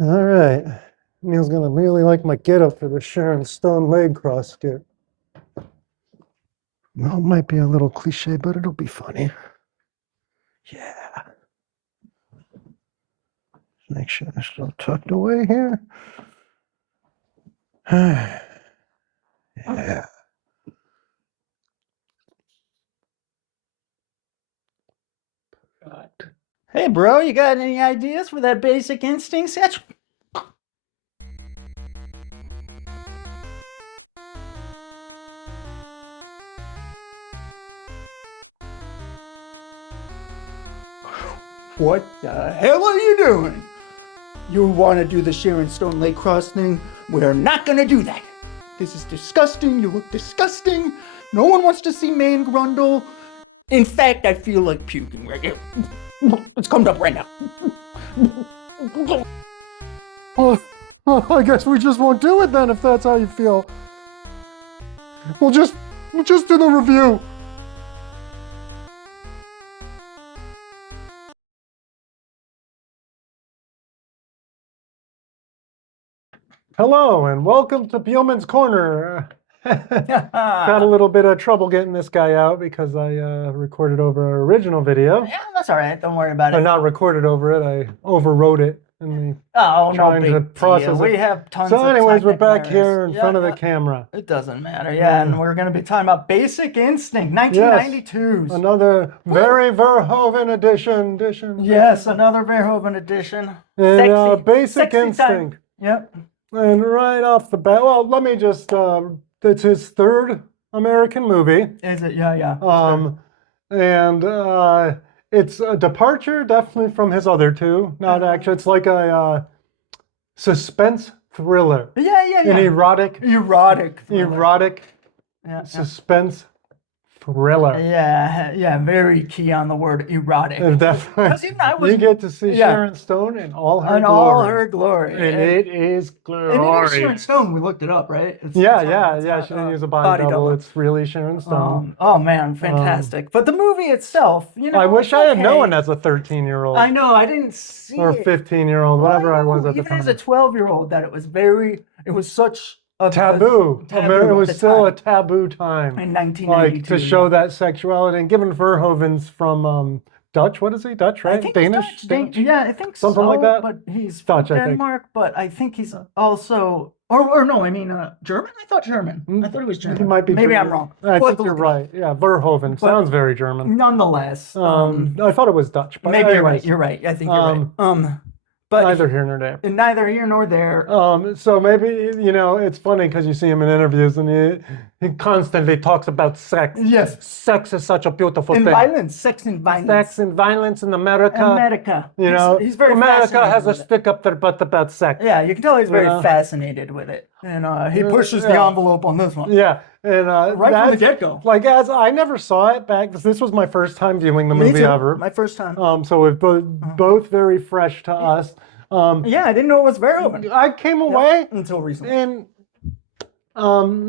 All right. Neil's gonna really like my getup for the Sharon Stone leg cross skit. Well, it might be a little cliche, but it'll be funny. Yeah. Make sure it's still tucked away here. Yeah. Hey, bro, you got any ideas for that Basic Instinct sketch? What the hell are you doing? You want to do the Sharon Stone leg cross thing? We're not going to do that. This is disgusting. You look disgusting. No one wants to see man grundle. In fact, I feel like puking right here. It's coming up right now. Well, I guess we just won't do it then if that's how you feel. We'll just do the review. Hello and welcome to Beilman's Corner. Had a little bit of trouble getting this guy out because I recorded over our original video. Yeah, that's all right. Don't worry about it. I not recorded over it. I overwrote it in the trying to process it. We have tons So anyways, we're back errors. here in front of the camera. It doesn't matter. Yeah, and we're going to be talking about Basic Instinct, 1992. Yes, another very Verhoeven edition. Yes, another Verhoeven edition. And Basic sexy Instinct. Time. Yep. And right off the bat, well, let me just, it's his third American movie. Is it? Yeah. And it's a departure definitely from his other two. Not actually, it's like a suspense thriller. Yeah. An erotic suspense thriller. Yeah, very key on the word erotic. Definitely. You get to see Sharon Stone in all her glory. And it is glorious. And it is Sharon Stone. We looked it up, right? She didn't use a body double. It's really Sharon Stone. Oh man, fantastic. But the movie itself, I wish I had known as a 13-year-old. I know, I didn't see or 15-year-old, whatever I was at the time. Even as a 12-year-old, that it was such a taboo. It was still a taboo time. In 1992. Like, to show that sexuality. And given Verhoeven's from Dutch, what is he? Dutch, right? I think Danish? Dutch? Yeah, I think something so, like that. But he's Dutch, from Denmark, but I think he's also, German? I thought German. I thought he was German. He might be Maybe German. I'm wrong. I think you're right. Yeah, Verhoeven. Sounds very German. Nonetheless. I thought it was Dutch. But maybe anyways, you're right. I think you're right. But neither here nor there. Neither here nor there. So maybe, it's funny because you see him in interviews and he constantly talks about sex. Yes. Sex is such a beautiful thing. Violence. Sex and violence. Sex and violence in America. He's very America has a stick up their butt about sex. Yeah, you can tell he's very fascinated with it. And he pushes the envelope on this one. Yeah. And right from the get-go. Like, as I never saw it back, this was my first time viewing the movie ever. My first time. So it's both very fresh to us. I didn't know it was Verhoeven. I came away until recently. And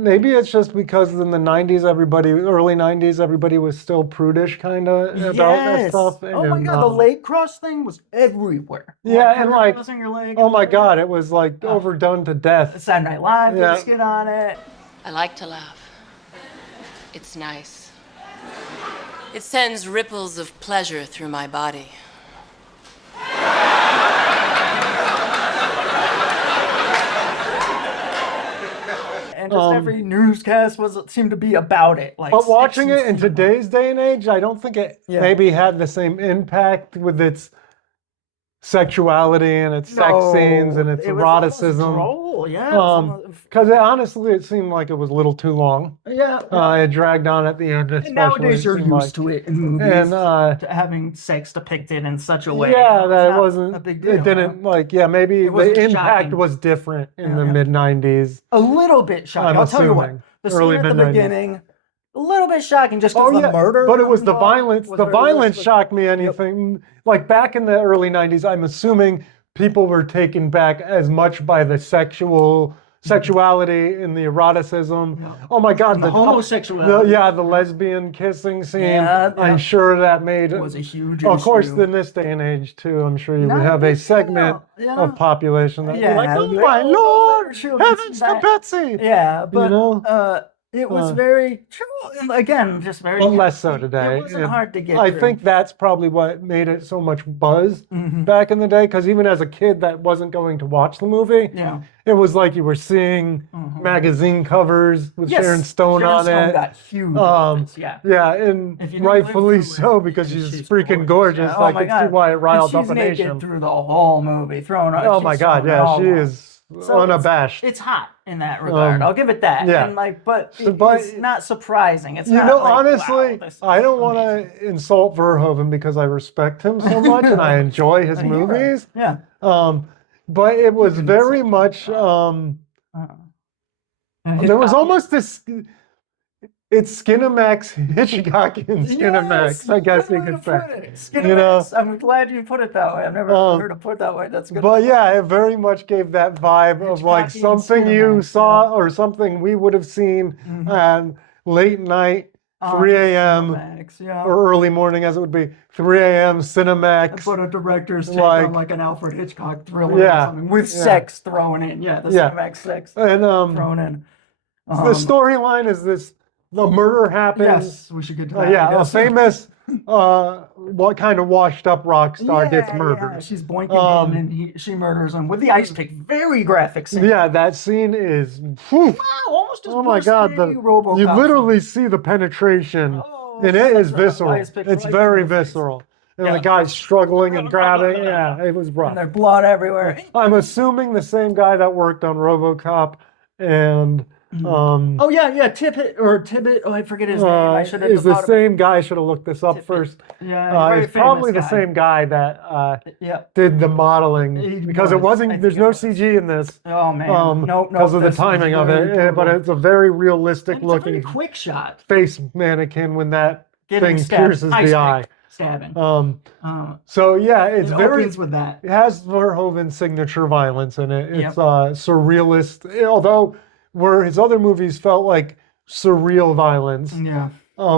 maybe it's just because in the 90s, early 90s, everybody was still prudish kind of about that stuff. Oh my God, the leg cross thing was everywhere. And like, crossing your leg oh my God, it was like overdone to death. Saturday Night Live did a skit on it. I like to laugh. It's nice. It sends ripples of pleasure through my body. And just every newscast seemed to be about it. Like, but watching it in today's day and age, I don't think it maybe had the same impact with its sexuality and its sex scenes and its eroticism. Because honestly, it seemed like it was a little too long. It dragged on at the end. And nowadays, you're used to it in movies, and to having sex depicted in such a way. Yeah, that it wasn't a big deal. It didn't maybe the impact was different in the mid '90s. A little bit shocking. I'll tell you what. The scene at the beginning. A little bit shocking, just because the murder. But it was the violence. The violence shocked me. Anything like back in the early '90s, I'm assuming people were taken back as much by the sexual sexuality and the eroticism. Yeah. Oh my God, The homosexuality. the lesbian kissing scene. Yeah, yeah. I'm sure that made It was a huge Of course, issue. in this day and age too, I'm sure you Not would have a a big segment deal, yeah. of population that would be Yeah, like, oh they my all Lord, let their heavens to children Betsy. Yeah, but know? it was Uh, very true. And again, just very. But less so today. It wasn't And hard to get. I through. think that's probably what made it so much buzz Mhm. back in the day. Because even as a kid that wasn't going to watch the movie, Yeah. it was like you were seeing magazine covers with Yes, Sharon Stone on Stone it. got huge. Um, with this, yeah. Yeah, and If you didn't live rightfully through so it, because and she's freaking gorgeous. Yeah. Oh I my can see God. why it And riled she's up a naked nation. through the whole movie, thrown out. Oh my God, yeah, she is So unabashed. It's hot in that regard. I'll give it that. yeah. And but but- it's not surprising. It's You not know, like, honestly, wow, this I is don't want amazing. to insult Verhoeven because I respect him so much and I enjoy his A hero. movies. Yeah. But it was very much. There was almost this. It's Skinamax Hitchcockian Skinamax, I guess you could say. Skinamax. I'm glad you put it that way. I've never heard it put that way. That's good. But yeah, it very much gave that vibe of like Hitchcockian something you Skinamax, saw or something we would have seen at late night, 3 a.m. Skinamax, yeah. or early morning as it would be, 3 a.m. Cinemax. Put a director's take like- on like an Alfred Hitchcock thriller Yeah, or something with yeah. sex thrown in. Yeah, the Yeah. Cinemax sex And thrown in. the storyline is this: the murder happens. Yes, we should get to that. Yeah, a Yes. famous, what kind of washed up rock star gets murdered. Yeah, she's boinking him and she murders him with the ice pick. Very graphic scene. Yeah, that scene is. Whew, Wow, almost as oh my God! RoboCop. You literally see the penetration, and it is visceral. ice pick It's right very in the face. visceral. And Yeah. the guy's struggling and grabbing. Yeah, it was rough. And there's blood everywhere. I'm assuming the same guy that worked on RoboCop and Oh yeah, Tibbet. Oh, I forget his name. I should have is the thought of it. same guy. Should have looked this up first. Yeah, very it's probably famous the guy. same guy that Yeah. did the modeling He because it was. I wasn't. think There's it no was. CG in this. Oh man, nope. Because of the this was timing of very it, but brutal. it's a very realistic And it's a very looking quick shot. face mannequin when that Getting thing stabbed. pierces Ice the eye. pick Stabbing. So yeah, it's It very. opens with that. It has Verhoeven's signature violence in it. Yep. It's surrealist, although where his other movies felt like surreal violence. Yeah.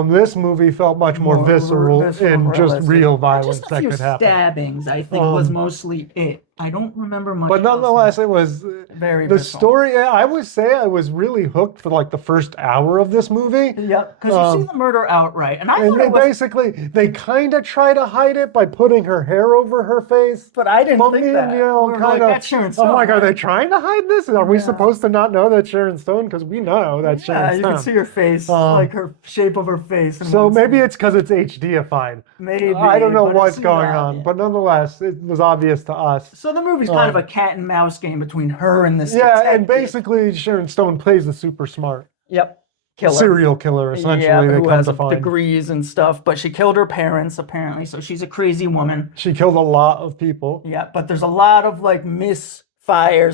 This movie felt much more visceral and just realistic. real violence Just a that few could happen. stabbings, I think, was mostly it. I don't remember much. But else. nonetheless, it was Very the visceral. story. I would say I was really hooked for like the first hour of this movie. Yep, because you see the murder outright, and I And thought they it was, basically, they kind of try to hide it by putting her hair over her face. but I didn't But think me that. and, you know, We were kind like, of, that's Sharon I'm Stone, like, are they right? trying to hide this? Are we Yeah. supposed to not know that's Sharon Stone? Because we know that's Yeah, Sharon you Stone. can see her face, like her shape of her face. in So one maybe scene. it's because it's HDified. Maybe, I don't know but what's it's going not, on, yeah. but nonetheless, it was obvious to us. So the movie's kind of a cat and mouse game between her and this Yeah, detective. and basically Sharon Stone plays the super smart Yep. Killer. serial killer, essentially, Yeah, they who come has to find. degrees and stuff, but she killed her parents apparently, so she's a crazy woman. She killed a lot of people. Yeah, but there's a lot of like misfires.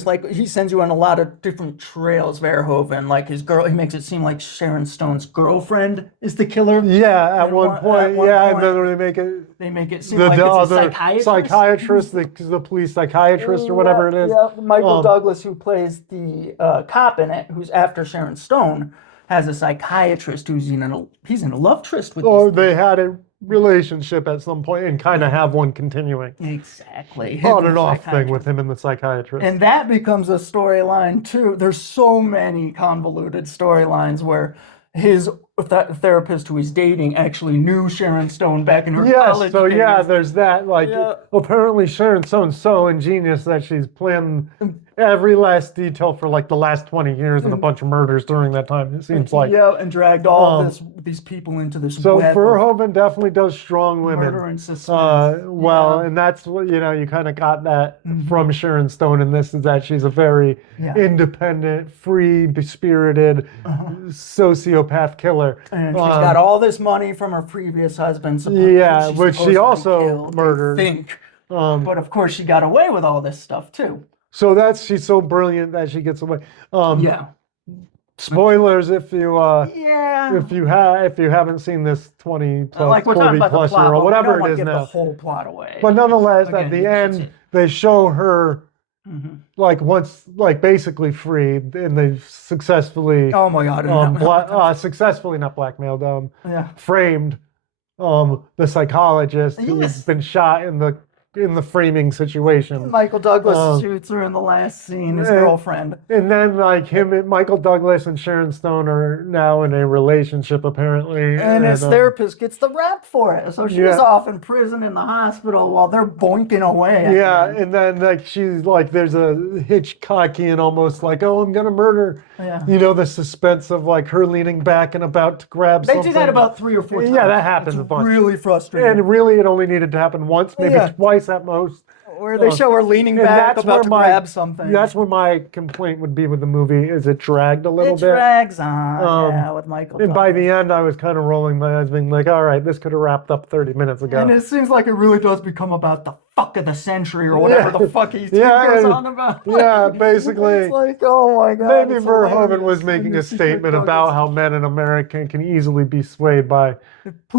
Like he sends you on a lot of different trails, Verhoeven. Like he makes it seem like Sharon Stone's girlfriend is the killer. Yeah, at one point, one yeah, point, and then they make it seem the like it's a other psychiatrist. the police psychiatrist or whatever it is. Yeah, Michael Douglas, who plays the cop in it, who's after Sharon Stone, has a psychiatrist who's in a love tryst with. Or these they had a relationship at some point and kind of have one continuing. Exactly. On and off thing with him and the psychiatrist. And that becomes a storyline too. There's so many convoluted storylines where his therapist who he's dating actually knew Sharon Stone back in her college so days. yeah, there's that. Like, Yeah. apparently Sharon Stone's so ingenious that she's planned every last detail for like the last 20 years and a bunch of murders during that time. It seems like. Yeah, and dragged all these people into this So web of Verhoeven definitely does strong women. murder and suspense. And that's what, you kind of got that from Sharon Stone in this, is that she's a very independent, free spirited sociopath killer. And she's got all this money from her previous husband. Yeah, she's which supposed to she be also killed, I murdered. think. But of course, she got away with all this stuff too. So she's so brilliant that she gets away. Yeah. Spoilers if you Yeah. if you haven't seen this 20 plus Like we're 40 talking about the plus plot, year but old, we don't whatever want it to is give now. the whole plot away. But nonetheless, Again, at the that's end, it. they show her like once, like basically freed, and they've successfully, Oh my God. successfully not blackmailed, Yeah. framed, the psychologist who Yes. has been shot in the framing situation. Michael Douglas shoots her in the last scene, his girlfriend. And then, like, Michael Douglas and Sharon Stone are now in a relationship, apparently. And his therapist gets the rap for it. So she's off in prison in the hospital while they're boinking away. Yeah, and then, like, she's like, there's a Hitchcockian almost like, oh, I'm going to murder. Yeah. You know, the suspense of, like, her leaning back and about to grab something. They do that about 3 or 4 times. Yeah, that happens a bunch. Really frustrating. And really, it only needed to happen once, maybe twice at most. Where they show her leaning And back that's about to where grab something. That's where my complaint would be with the movie, is it dragged a little It bit. drags on, with Michael And by Douglas. the end, I was kind of rolling my eyes, being like, all right, this could have wrapped up 30 minutes ago. And it seems like it really does become about the fuck of the century or whatever the fuck he goes on about. Yeah, basically. It's like, oh my God. Maybe it's Verhoeven hilarious. was making And a the secret statement Douglas. about how men in America can easily be swayed by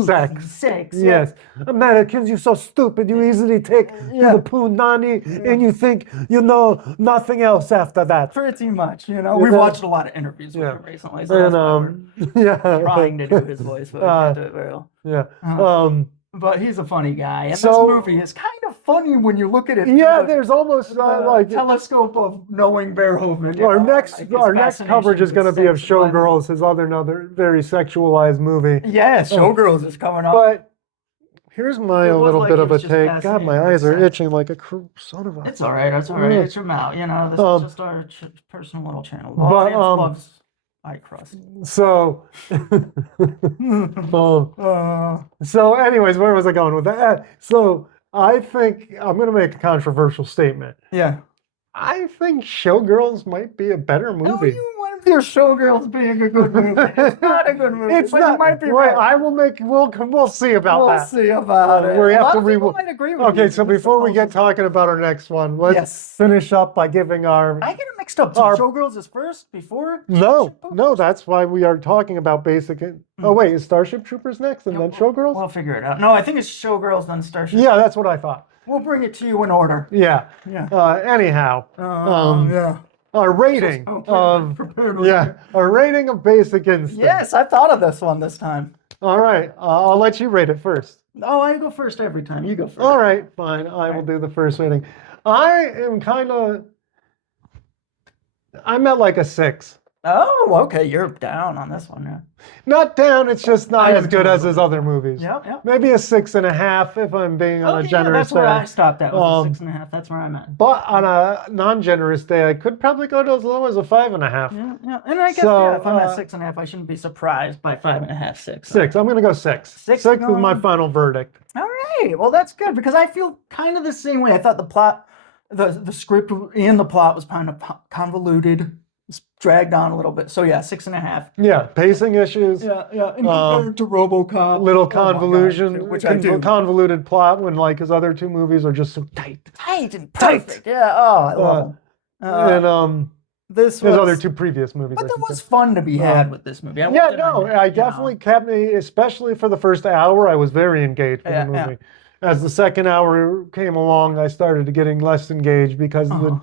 sex. Sex, Yes. Americans, you're so stupid. You easily take to the punani and you think you know nothing else after that. Pretty much, you know. We've watched a lot of interviews with him recently, so that's And, why yeah. we're trying to do his voice, but we can't do it very well. Yeah. But he's a funny guy, and So- this movie is kind of funny when you look at it. Yeah, through there's almost the like telescope of knowing Verhoeven. our next coverage is going to be of Showgirls, his another very sexualized movie. Yeah, Showgirls is coming up. But here's my It looked little like bit he of a was just take. God, fascinated my with eyes are sex. itching like a son of a. It's all right. It's all right. It's your mouth. You know, this is just our personal little channel. The But, audience loves eye crust. So, so anyways, where was I going with that? So I think I'm going to make a controversial statement. Yeah. I think Showgirls might be a better No, movie. you want your Showgirls being a good movie. It's not a good movie. It's but not. It might be Wait, right. I will make. We'll see about We'll that. see about it. We A have lot to of people re- might agree with Okay, you. so before we get talking about our next one, let's Yes. finish up by giving our. I get it mixed up. So Our- Showgirls is first before? No, that's why we are talking about basic. Oh wait, is Starship Troopers next and then Showgirls? We'll figure it out. No, I think it's Showgirls, then Starship. Yeah, that's what I thought. We'll bring it to you in order. Yeah. Yeah. Anyhow, Yeah. our rating of our rating of Basic Instinct. Yes, I thought of this one this time. All right, I'll let you rate it first. Oh, I go first every time. You go first. All right, fine. I will do the first rating. I am I'm at like a 6. Oh, okay. You're down on this one, yeah. Not down. It's just not I as am good too. as his other movies. Yeah. Maybe a 6.5 if I'm being on a Okay, generous that's where I day. stopped at. Was a 6.5. That's where I'm at. But on a non-generous day, I could probably go to as low as a 5.5. Yeah. And I guess So, if I'm at 6.5, I shouldn't be surprised by 5.5, 6. 6. I'm gonna go 6. Six 6 is going- my final verdict. All right. Well, that's good because I feel kind of the same way. I thought the plot, the script and the plot was kind of convoluted. It's dragged on a little bit. So yeah, 6.5. Yeah, pacing issues. Yeah. And compared to RoboCop, Little oh my God, convolution, which I do. convoluted plot when like his other two movies are just so tight. Tight and perfect. Yeah. Oh, I love them. And This his was other two previous movies. But I there should was say. fun to be had with this movie. Yeah, no, I definitely kept me, especially for the first hour, I was very engaged with the Yeah. movie. As the second hour came along, I started getting less engaged because the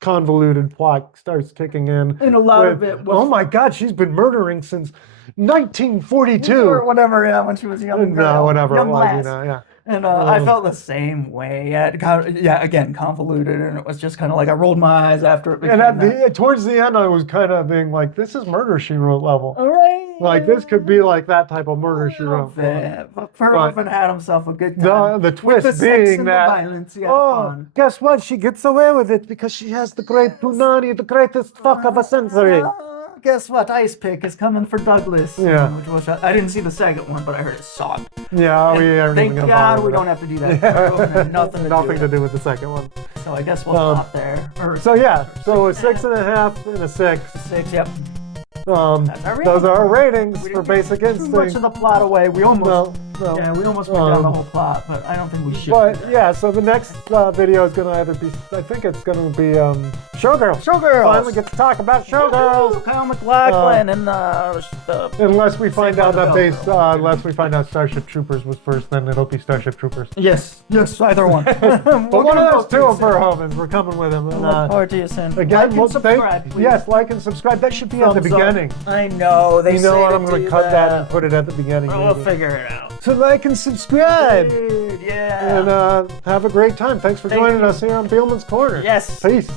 convoluted plot starts kicking in. And a lot of it was- oh my God, she's been murdering since 1942. Or whatever, yeah, when she was young. No, whatever young it was, lass. you know, yeah. And I felt the same way. Again, convoluted, and it was just kind of like I rolled my eyes after it became And that. towards the end, I was kind of being like, this is Murder, She Wrote level. All right. Like, this could be like that type of Murder, She Wrote. But Verhoeven had himself a good time. The twist With the sex being and that, the violence, he had oh, fun. guess what? She gets away with it because she has the great punani, the greatest fuck of a century. Guess what? Ice Pick is coming for Douglas. Yeah. Which was, I didn't see the second one, but I heard it sucked. Yeah, we aren't Thank even gonna God bother we with don't it. have to do that. Verhoeven had nothing to Nothing do to do with the second one. So I guess we'll stop there. So yeah, so a 6.5 and a 6. 6, yep. Those are our ratings for Basic Too much of Instinct. the plot away. We almost So, Yeah, we almost went down the whole plot, but I don't think we should. But yeah, so the next video is gonna either be, I think it's gonna be Showgirls. Showgirls. Finally get to talk about Showgirls. Kyle MacLachlan and Unless we find out that Bell. unless we find out Starship Troopers was first, then it'll be Starship Troopers. Yes, either one. But one of those two of Verhoeven's, we're coming with him. And, Look forward to you soon. again, Like and subscribe, please. yes, like and subscribe. That should be at the Thumbs up. beginning. I know. They You know say what? to I'm going do to cut that and put it at the beginning. We'll maybe. figure it out. So like and subscribe. Dude, yeah. And have a great time. Thanks for joining us here on Beilman's Corner. Yes. Peace.